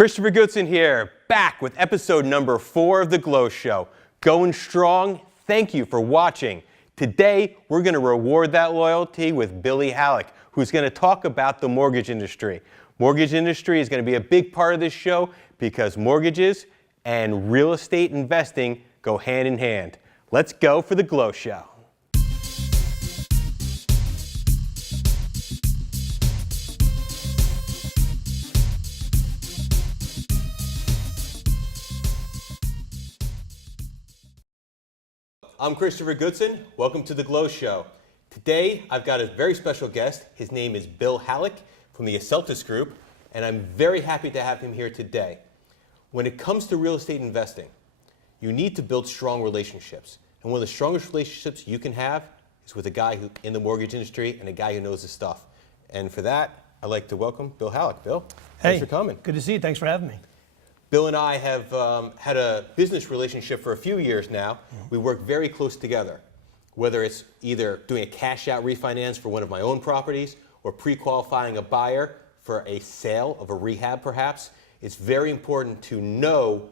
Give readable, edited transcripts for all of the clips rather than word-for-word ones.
Christopher Goodson here, back with episode number 4 of The G.L.O Show. Going strong, thank you for watching. Today, we're going to reward that loyalty with Billy Halick, who's going to talk about the mortgage industry. Mortgage industry is going to be a big part of this show because mortgages and real estate investing go hand in hand. Let's go for The G.L.O Show. I'm Christopher Goodson. Welcome to The G.L.O Show. Today, I've got a very special guest. His name is Bill Halick from the Celtics Group, and I'm very happy to have him here today. When it comes to real estate investing, you need to build strong relationships. And one of the strongest relationships you can have is with a guy who in the mortgage industry and a guy who knows his stuff. And for that, I'd like to welcome Bill Halick. Bill, thanks for coming. Good to see you. Thanks for having me. Bill and I have had a business relationship for a few years now. We work very close together, whether it's either doing a cash-out refinance for one of my own properties or pre-qualifying a buyer for a sale of a rehab, perhaps. It's very important to know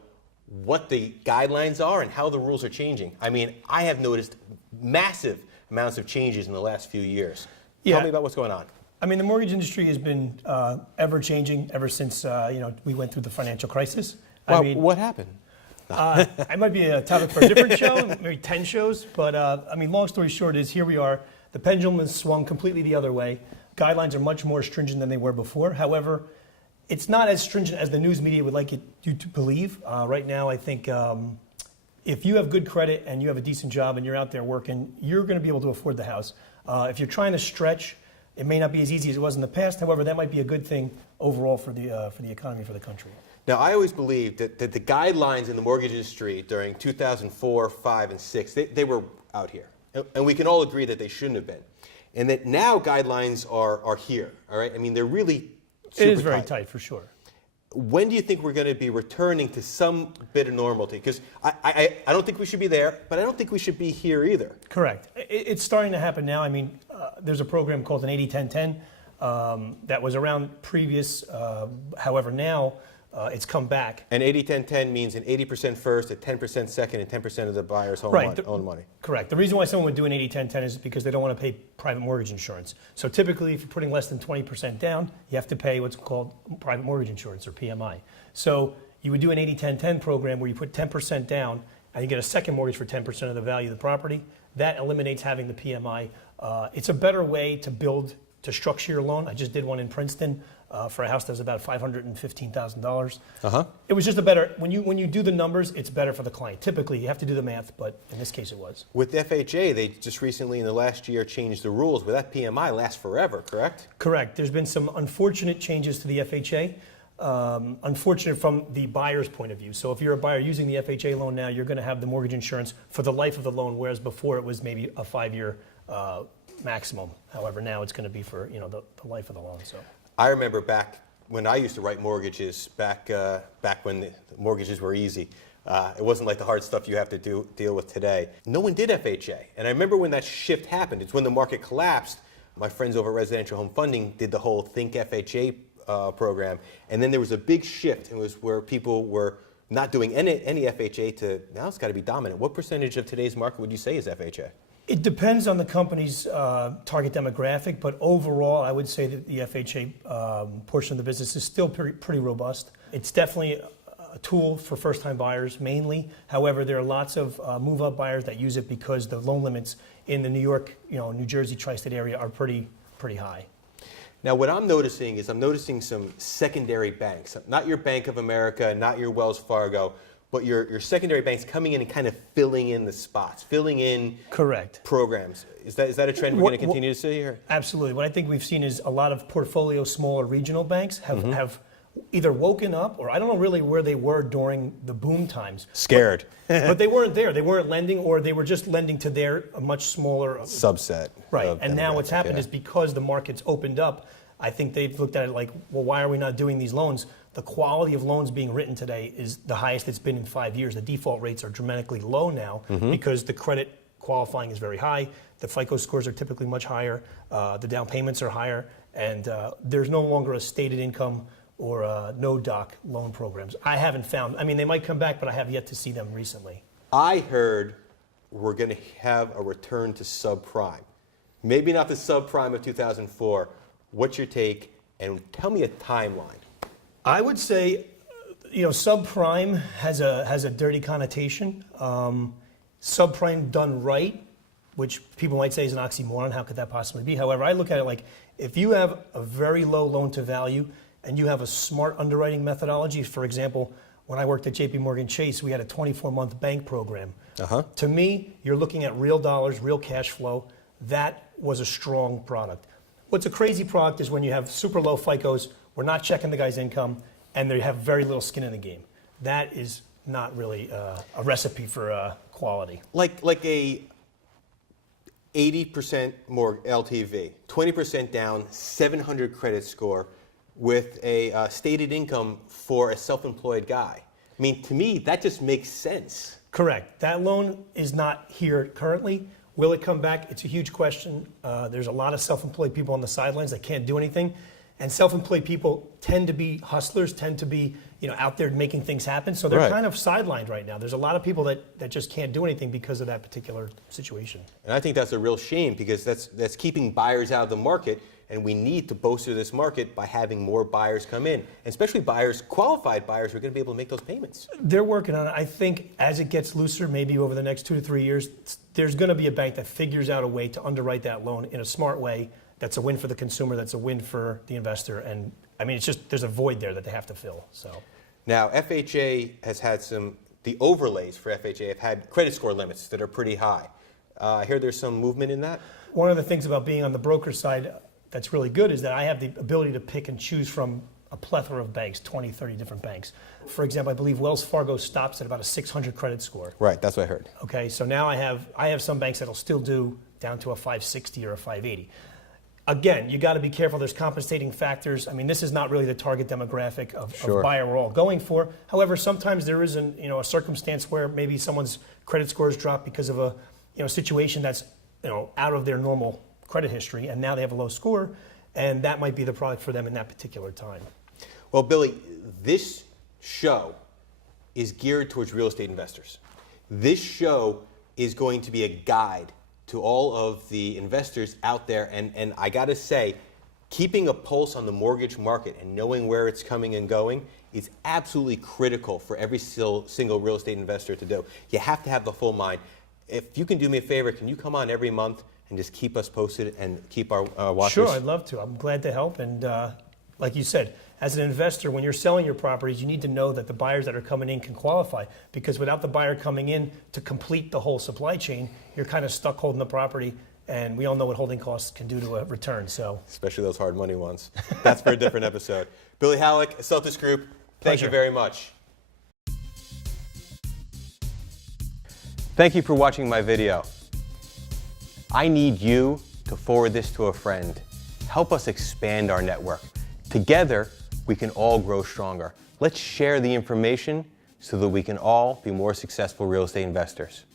what the guidelines are and how the rules are changing. I mean, I have noticed massive amounts of changes in the last few years. Tell me about what's going on. I mean, the mortgage industry has been ever-changing ever since we went through the financial crisis. Well, I mean, what happened? It might be a topic for a different show, maybe 10 shows. But I mean, long story short is here we are. The pendulum has swung completely the other way. Guidelines are much more stringent than they were before. However, it's not as stringent as the news media would like you to believe. Right now, I think if you have good credit and you have a decent job and you're out there working, you're going to be able to afford the house. If you're trying to stretch, it may not be as easy as it was in the past. However, that might be a good thing overall for the economy, for the country. Now, I always believed that the guidelines in the mortgage industry during 2004, 5, and 6, they were out here. And we can all agree that they shouldn't have been. And that now guidelines are here, all right? I mean, they're really super It is very tight, for sure. When do you think we're going to be returning to some bit of normality? Because I don't think we should be there, but I don't think we should be here either. Correct. It's starting to happen now. I mean, there's a program called an 80-10-10 that was around previous. However, now it's come back. And 80-10-10 means an 80% first, a 10% second, and 10% of the buyer's own money. Correct. The reason why someone would do an 80-10-10 is because they don't want to pay private mortgage insurance. So typically, if you're putting less than 20% down, you have to pay what's called private mortgage insurance, or PMI. So you would do an 80-10-10 program where you put 10% down and you get a second mortgage for 10% of the value of the property. That eliminates having the PMI. It's a better way to structure your loan. I just did one in Princeton for a house that was about $515,000. It was just when you do the numbers, it's better for the client. Typically, you have to do the math, but in this case, it was. With FHA, they just recently in the last year changed the rules, but that PMI lasts forever, correct? Correct. There's been some unfortunate changes to the FHA. Unfortunate from the buyer's point of view. So if you're a buyer using the FHA loan now, you're going to have the mortgage insurance for the life of the loan, whereas before it was maybe a 5-year maximum. However, now it's going to be for the life of the loan. So I remember back when I used to write mortgages, back when the mortgages were easy. It wasn't like the hard stuff you have to deal with today. No one did FHA. And I remember when that shift happened. It's when the market collapsed. My friends over at Residential Home Funding did the whole Think FHA program. And then there was a big shift. It was where people were not doing any FHA to now it's got to be dominant. What percentage of today's market would you say is FHA? It depends on the company's target demographic, but overall, I would say that the FHA portion of the business is still pretty robust. It's definitely a tool for first-time buyers mainly. However, there are lots of move-up buyers that use it because the loan limits in the New York, New Jersey tri-state area are pretty high. Now, what I'm noticing is some secondary banks, not your Bank of America, not your Wells Fargo, but your secondary banks coming in and kind of filling in the spots, filling in programs. Is that a trend we're going to continue to see here? Absolutely. What I think we've seen is a lot of portfolio smaller regional banks have either woken up, or I don't know really where they were during the boom times. Scared. But they weren't there. They weren't lending, or they were just lending to a much smaller subset. Right. And now what's happened is because the market's opened up, I think they've looked at it like, well, why are we not doing these loans? The quality of loans being written today is the highest it's been in 5 years. The default rates are dramatically low now because the credit qualifying is very high. The FICO scores are typically much higher. The down payments are higher. And there's no longer a stated income or no-doc loan programs. I haven't found, I mean, they might come back, but I have yet to see them recently. I heard we're going to have a return to subprime. Maybe not the subprime of 2004. What's your take? And tell me a timeline. I would say, subprime has a dirty connotation. Subprime done right, which people might say is an oxymoron. How could that possibly be? However, I look at it like if you have a very low loan to value and you have a smart underwriting methodology, for example, when I worked at JP Morgan Chase, we had a 24-month bank program. To me, you're looking at real dollars, real cash flow. That was a strong product. What's a crazy product is when you have super low FICOs, we're not checking the guy's income, and they have very little skin in the game. That is not really a recipe for quality. Like a 80% more LTV, 20% down, 700 credit score with a stated income for a self-employed guy. I mean, to me, that just makes sense. Correct. That loan is not here currently. Will it come back? It's a huge question. There's a lot of self-employed people on the sidelines that can't do anything. And self-employed people tend to be hustlers, tend to be out there making things happen. So they're kind of sidelined right now. There's a lot of people that just can't do anything because of that particular situation. And I think that's a real shame because that's keeping buyers out of the market. And we need to bolster this market by having more buyers come in, and especially buyers, qualified buyers, who are going to be able to make those payments. They're working on it. I think as it gets looser, maybe over the next 2 to 3 years, there's going to be a bank that figures out a way to underwrite that loan in a smart way. That's a win for the consumer. That's a win for the investor. And I mean, it's just there's a void there that they have to fill. So now FHA has had the overlays for FHA have had credit score limits that are pretty high. I hear there's some movement in that. One of the things about being on the broker side that's really good is that I have the ability to pick and choose from a plethora of banks, 20, 30 different banks. For example, I believe Wells Fargo stops at about a 600 credit score. Right, that's what I heard. Okay, so now I have some banks that'll still do down to a 560 or a 580. Again, you got to be careful. There's compensating factors. I mean, this is not really the target demographic of buyer we're all going for. However, sometimes there is a circumstance where maybe someone's credit scores drop because of a situation that's out of their normal credit history, and now they have a low score, and that might be the product for them in that particular time. Well, Billy, this show is geared towards real estate investors. This show is going to be a guide to all of the investors out there, and I got to say, keeping a pulse on the mortgage market and knowing where it's coming and going is absolutely critical for every single real estate investor to do. You have to have the full mind. If you can do me a favor, can you come on every month and just keep us posted and keep our watchers? Sure, I'd love to. I'm glad to help. And like you said, as an investor, when you're selling your properties, you need to know that the buyers that are coming in can qualify. Because without the buyer coming in to complete the whole supply chain, you're kind of stuck holding the property. And we all know what holding costs can do to a return. So, especially those hard money ones. That's for a different episode. Billy Halick, Celtics Group, thank you very much. Thank you for watching my video. I need you to forward this to a friend. Help us expand our network. Together, we can all grow stronger. Let's share the information so that we can all be more successful real estate investors.